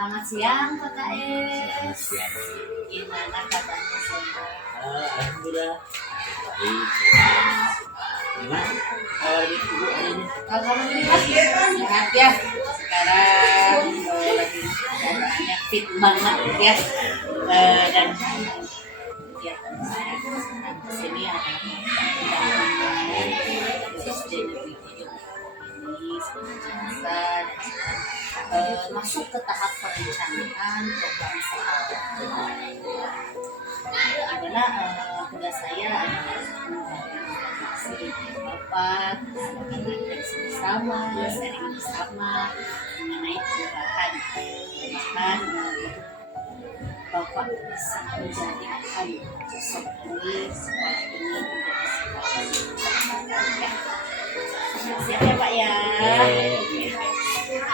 Selamat siang Kakak Selamat S. siang. Gimana kabarnya semua? Alhamdulillah baik. Sehat. Gimana kabar ibu hari ini? Alhamdulillah sehat ya. Sekarang lagi keadaannya fit banget ya. Dan kegiatan saya di sini ada SD Negeri 7 ini senantiasa masuk ke tahap perencanaan program sekolah. Adalah tugas saya adalah menjadi bapak bersama, sharing bersama mengenai perubahan. Bahkan bapak bisa menjadikan sosok ini, sekolah ini menjadi sekolah ya. Siap ya Pak ya.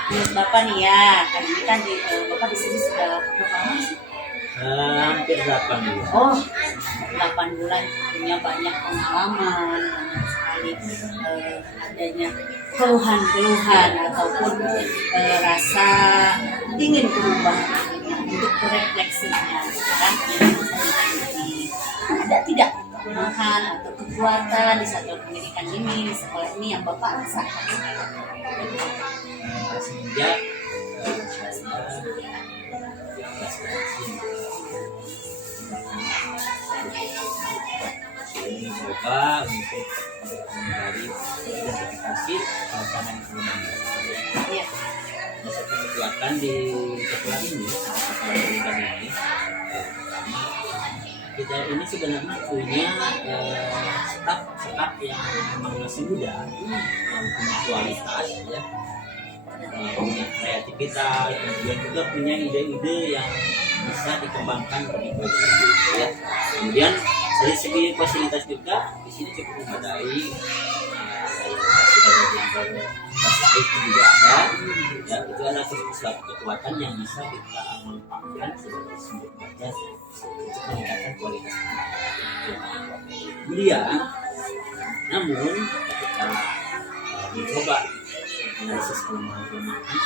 Menurut Bapak nih ya, kan ini kan Bapak di sini sudah berapa lama sih? Hampir 8 bulan. Oh, 8 bulan punya banyak pengalaman, banyak sekali adanya keluhan-keluhan ataupun rasa ingin berubah untuk refleksinya. Sekarang ada tidak kelemahan atau kekuatan di satuan pendidikan ini, di sekolah ini yang Bapak rasakan sekarang? Semenjak ini coba untuk menghindari identifikasi tantangan ekonomi. Iya. Satu kekuatan di sekolah ini, pendidikan ini, pertama kita ini sebenarnya punya staf yang memang masih muda, yang punya kualitas, ya, punya kreativitas, kemudian juga punya ide-ide yang bisa dikembangkan lebih baik, ya. Kemudian dari segi fasilitas juga di sini cukup memadai, fasilitas itu juga ada, ya, itu adalah suatu kekuatan yang bisa kita manfaatkan sebagai sumber daya untuk meningkatkan kualitas. Kemudian, namun ketika mencoba analisis kelemahan-kelemahan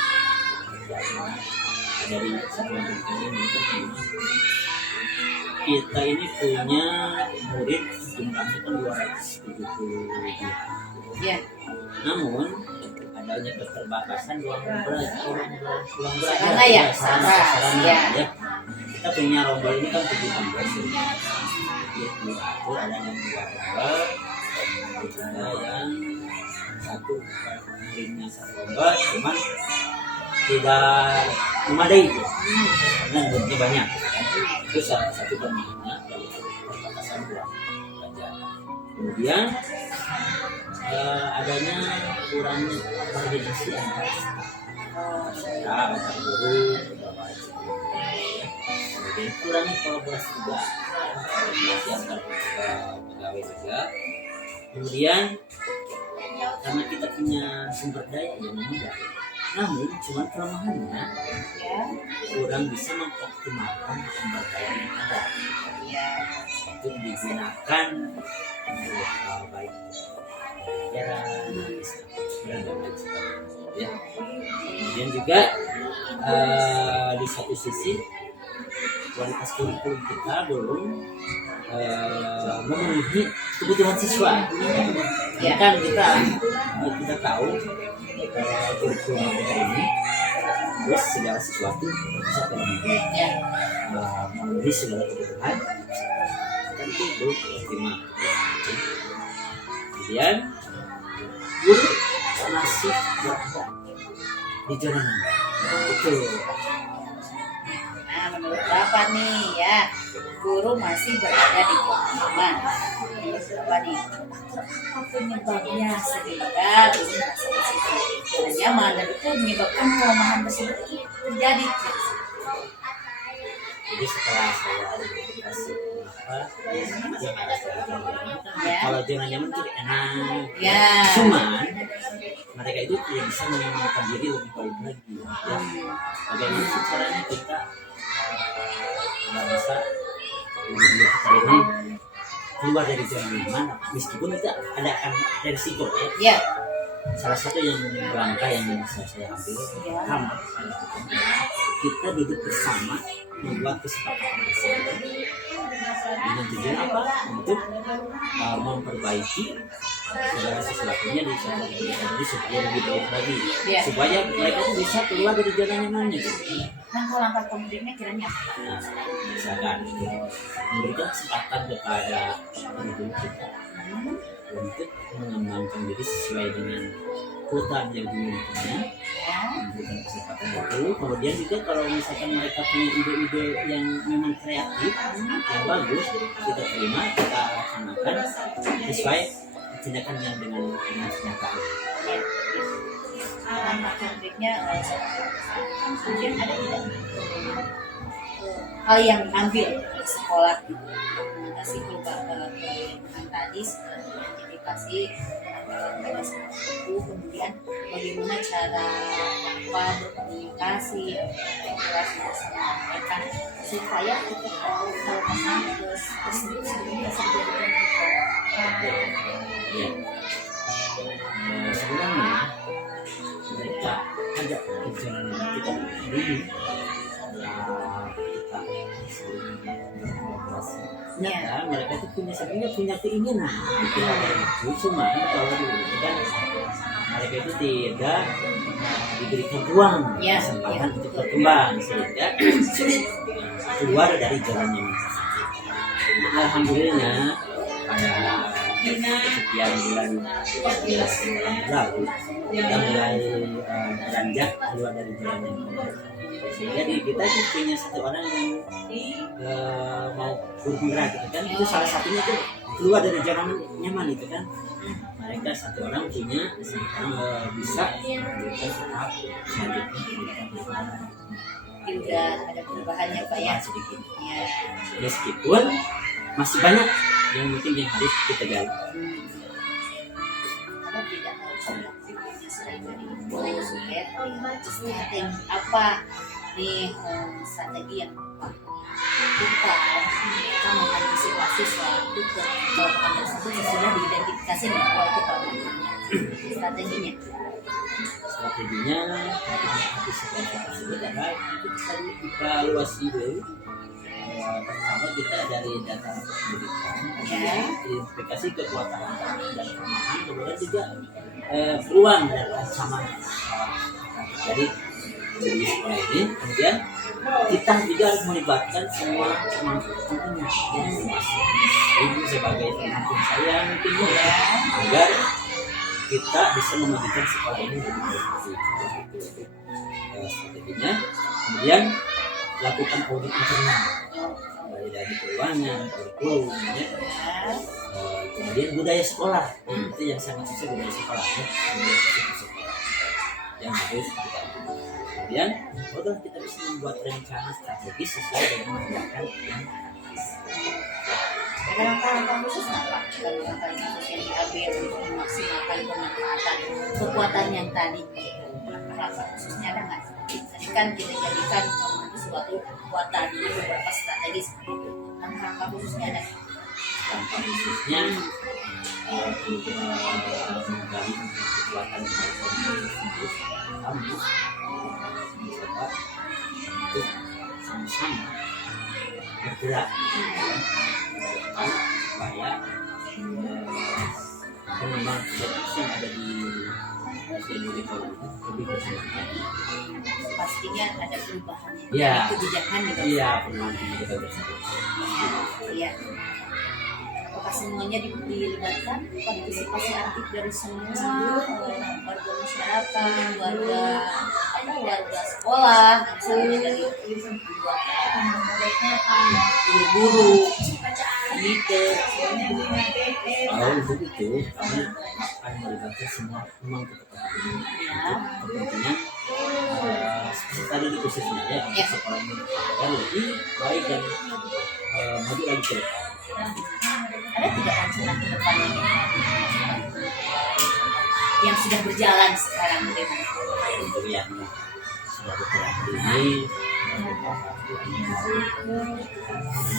dari satuan pendidikan ini, kita ini punya murid jumlahnya kan 272. Ya. Namun adanya keterbatasan ruang belajar, Sarana ya, sarana, ya. ya. Kita punya rombel ini kan 17 ya. Itu ada yang 2 rombel, ada yang satu muridnya satu rombel, cuman tidak memadai itu, karena muridnya banyak. Itu salah satu kelemahannya dari keterbatasan ruang belajar. Kemudian adanya kurangnya koordinasi antara guru, kemudian kurangnya kolaborasi juga, koordinasi antar pegawai juga. Kemudian karena kita punya sumber daya yang mudah, namun cuma kelemahannya kurang bisa mengoptimalkan sumber daya yang ada, untuk digunakan baik pelajaran dan lain sebagainya. Kemudian juga di satu sisi kualitas kurikulum kita belum memenuhi kebutuhan siswa. Ya kan kita tahu kurikulum kita ini terus segala sesuatu bisa memenuhi segala kebutuhan, kan itu belum optimal. Kemudian guru masih berada di zona nyaman. Betul. Nah, menurut Bapak nih ya, guru masih berada di zona nyaman. Menurut Bapak nih, apa penyebabnya sehingga guru merasa di situ zona nyaman dan itu menyebabkan kelemahan tersebut terjadi? Jadi setelah saya identifikasi kalau zona nyaman itu enak, ya. Cuman mereka itu tidak bisa menenangkan diri lebih baik lagi, ya. Bagaimana sih caranya kita nggak bisa kita ini keluar dari zona nyaman meskipun kita ada resiko, ya. Salah satu yang langkah yang bisa saya ambil pertama kita duduk bersama membuat kesepakatan bersama dengan tujuan apa? Untuk memperbaiki segala sesuatunya di supaya lebih baik lagi, supaya mereka itu bisa keluar dari zona nyamannya. Langkah-langkah konkretnya kiranya apa? Nah, misalkan memberikan kesempatan kepada penduduk kita untuk mengembangkan diri sesuai dengan kuota yang dimilikinya, memberikan kesempatan itu. Kemudian juga kalau misalkan mereka punya ide-ide yang memang kreatif, yang bagus, kita terima, kita laksanakan sesuai tindakan yang dengan kenyataan. Langkah konkretnya mungkin ada tidak hal yang diambil di sekolah mengatasi perubahan tadi, identifikasi pada seperti itu, kemudian bagaimana cara berkomunikasi bersama mereka supaya kita tahu kalau pasangan tersebut sebelumnya terjadi sebenarnya mereka ada perjalanan kita dulu ya, mereka itu sebenarnya punya keinginan cuma kalau dulu kan mereka itu tidak diberikan ruang kesempatan untuk berkembang sehingga sulit keluar dari jalannya. Alhamdulillah pada sekian bulan 14 lalu kita mulai beranjak keluar dari jalannya. Jadi kita itu punya satu orang yang mau bergerak gitu kan, itu salah satunya tuh keluar dari zona nyaman itu kan. Mereka satu orang punya bisa memberikan tahap selanjutnya. Juga ada perubahannya Pak ya sedikit. Ya. Meskipun masih banyak yang mungkin yang harus kita gali. Kalau tidak harus aktivitasnya selain dari strategi apa nih strategi yang kita mengantisipasi suatu kebijakan tersebut sudah diidentifikasi nih kalau kita strateginya antisipasi tersebut adalah kita evaluasi dulu. Pertama kita dari data pendidikan, identifikasi kekuatan dan kelemahan, kemudian juga peluang dan ancaman. Jadi di sekolah ini kemudian kita juga harus melibatkan semua tentunya ibu sebagai penonton saya mungkin ya, agar kita bisa memajukan sekolah ini lebih baik. Strateginya kemudian lakukan audit internal dari keuangan, kurikulum, kemudian budaya sekolah, itu yang sangat susah budaya sekolah yang harus kita. Kemudian, kita bisa membuat rencana strategis sesuai dengan tindakan yang ada langkah-langkah khusus apa? Langkah-langkah khusus yang diambil untuk memaksimalkan pemanfaatan kekuatan yang tadi. Langkah khususnya ada nggak? Tadi kan kita jadikan suatu kekuatan beberapa strategis. Langkah-langkah khususnya ada? Langkah khususnya menggali kekuatan kamu mencoba untuk sama-sama bergerak supaya pengembangan yang ada di Indonesia lebih bersemangat. Pastinya ada perubahan kebijakan juga. Iya, perubahan kebijakan tersebut. Iya. Apakah semuanya dilibatkan partisipasi aktif dari semua warga masyarakat, warga sekolah, misalnya dari guru, komite. Kalau untuk itu kami akan melibatkan semua memang kepentingan seperti tadi di khususnya ya sekolah ini agar lebih baik dan maju lagi ke depan. Ada tidak rencana ke depannya yang sudah berjalan sekarang bagaimana? Untuk yang sudah berjalan ini,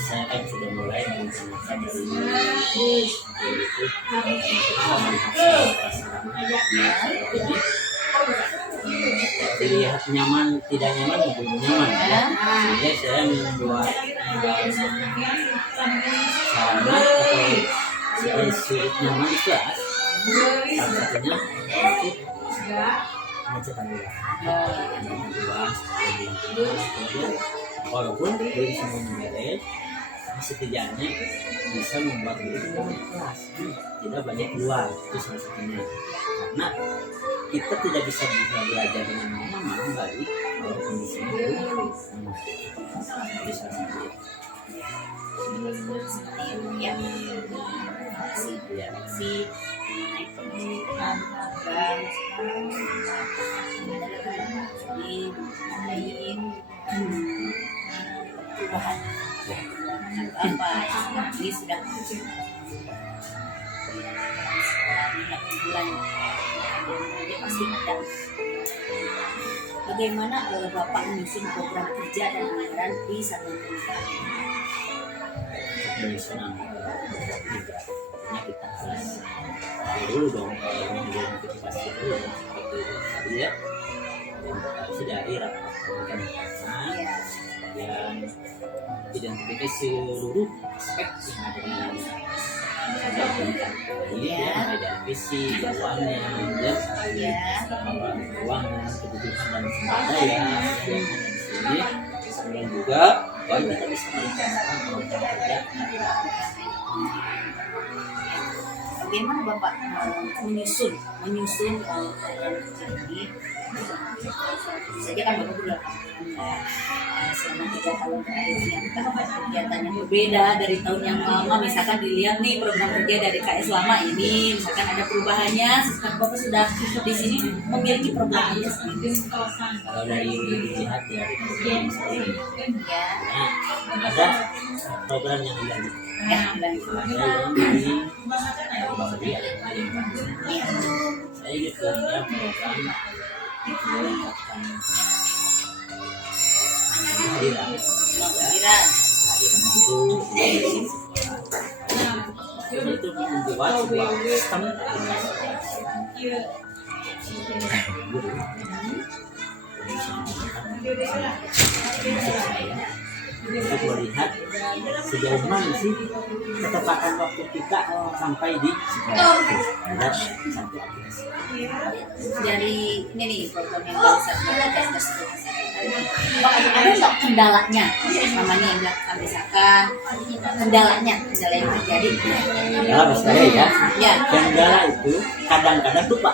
saya kan sudah mulai merencanakan dilihat nyaman tidak nyaman belum nyaman ya. Jadi saya membuat sarana atau supaya sulit nyaman di kelas. Salah satunya untuk mengajarkan ulang walaupun belum semuanya beres, setidaknya bisa membuat diri kelas tidak banyak keluar, itu salah satunya. Karena kita tidak bisa belajar dengan normal baik kalau kondisinya belum bisa sendiri. Ya, si naik pemerintahan program lain perubahan apa ini sudah bulan dia pasti ada. Bagaimana Bapak menyusun program kerja dan anggaran di satuan pendidikan? Senang juga karena kita harus dulu dong motivasi dulu seperti tadi ya, dan harus dari rapat pemerintahan dan identifikasi seluruh aspek yang ada di dalam pendidikan ini ya, mulai dari visi, keuangannya, keuangan, kebutuhan dan sumber daya yang ada di sini, kemudian juga bahwa kita bisa merencanakan program kerja. Bagaimana Bapak menyusun program kerja ini? Saja kan Bapak sudah selama 3 tahun terakhir yang kegiatan yang berbeda dari tahun yang lama. Misalkan dilihat nih program kerja dari KS selama ini, misalkan ada perubahannya. Sekarang Bapak sudah di sini memiliki program kerja sendiri. Kalau dari lihat ya, ada program yang dilanjut. Ada yang dari Bapak dia, saya gitu ya, program meningkatkan hadiran itu membuat sebuah sistem untuk melihat sejauh mana sih ketepatan waktu kita sampai di sekolah dan sampai aplikasi. Dari ini nih program yang baru saya tersebut. Ada nggak kendalanya? Namanya yang bilang misalkan kendalanya yang terjadi. Kendala misalnya ya. Kendala itu kadang-kadang lupa.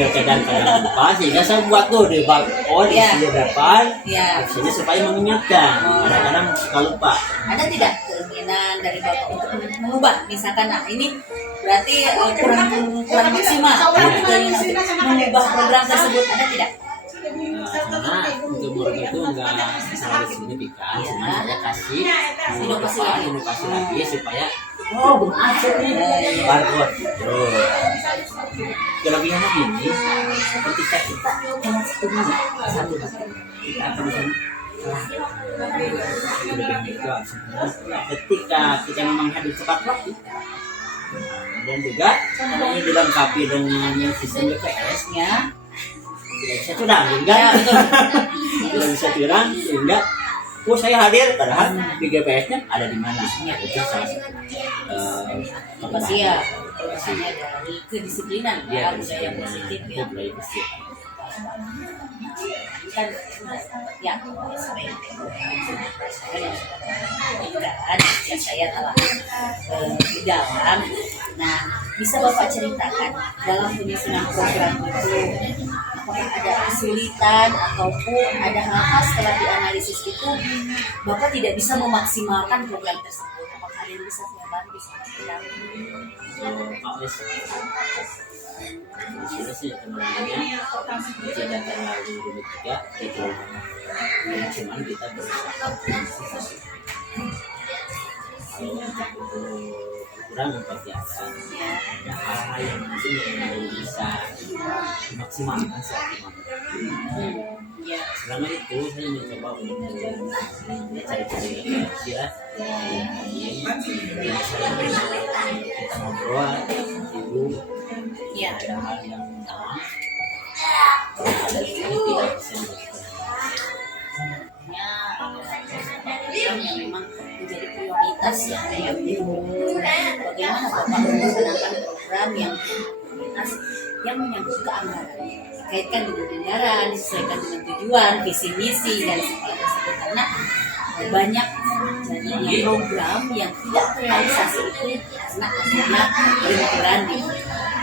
Kadang-kadang lupa sehingga saya buat tuh di di depan. Maksudnya supaya mengingatkan. Kadang-kadang suka lupa. Ada tidak keinginan dari Bapak untuk mengubah? Misalkan, nah ini berarti kurang maksimal. Mengubah program tersebut ada tidak? Karena untuk merubah itu enggak terlalu signifikan, cuma saya kasih inovasi lagi supaya berhasil nih barcode. Kelebihannya ini, ketika kita satu kita akan bisa ketika kita memang hadir cepat waktu dan juga ini dilengkapi dengan sistem GPS-nya tidak bisa curang, tidak bisa curang sehingga saya hadir padahal di GPS-nya ada di mana. Itu salah satu Pastinya dari kedisiplinan budaya positif ya. Kan ya saya telah di dalam. Nah, bisa Bapak ceritakan dalam penyusunan program itu apakah ada kesulitan ataupun ada hal-hal setelah dianalisis itu Bapak tidak bisa memaksimalkan program tersebut? Apakah ada yang bisa saya bantu? Sudah sih sebenarnya tidak terlalu rumit juga, itu cuman kita berusaha kalau kurang seperti ada hal-hal yang mungkin bisa dimaksimalkan seoptimal. Selama itu saya mencoba untuk cari-cari ya, kita ngobrol ibu ada hal yang utama ada di sini tidak bisa yang memang menjadi prioritas ya kayak gitu. Bagaimana Bapak melaksanakan program yang prioritas yang menyangkut keanggaran, dikaitkan dengan anggaran, disesuaikan dengan tujuan, visi misi dan sebagainya, karena banyak jadinya program yang tidak terrealisasi itu karena adanya benturan di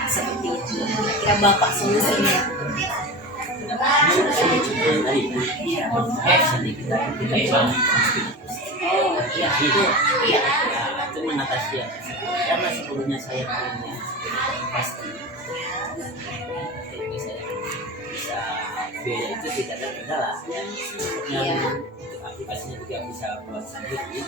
seperti itu. Kira Bapak solusinya? tadi seni kita Oh iya itu, iya. itu mengatasi ya karena sebelumnya saya punya pasti jadi saya bisa biaya itu tidak terkendala Iya. yang untuk aplikasinya juga bisa buat sendiri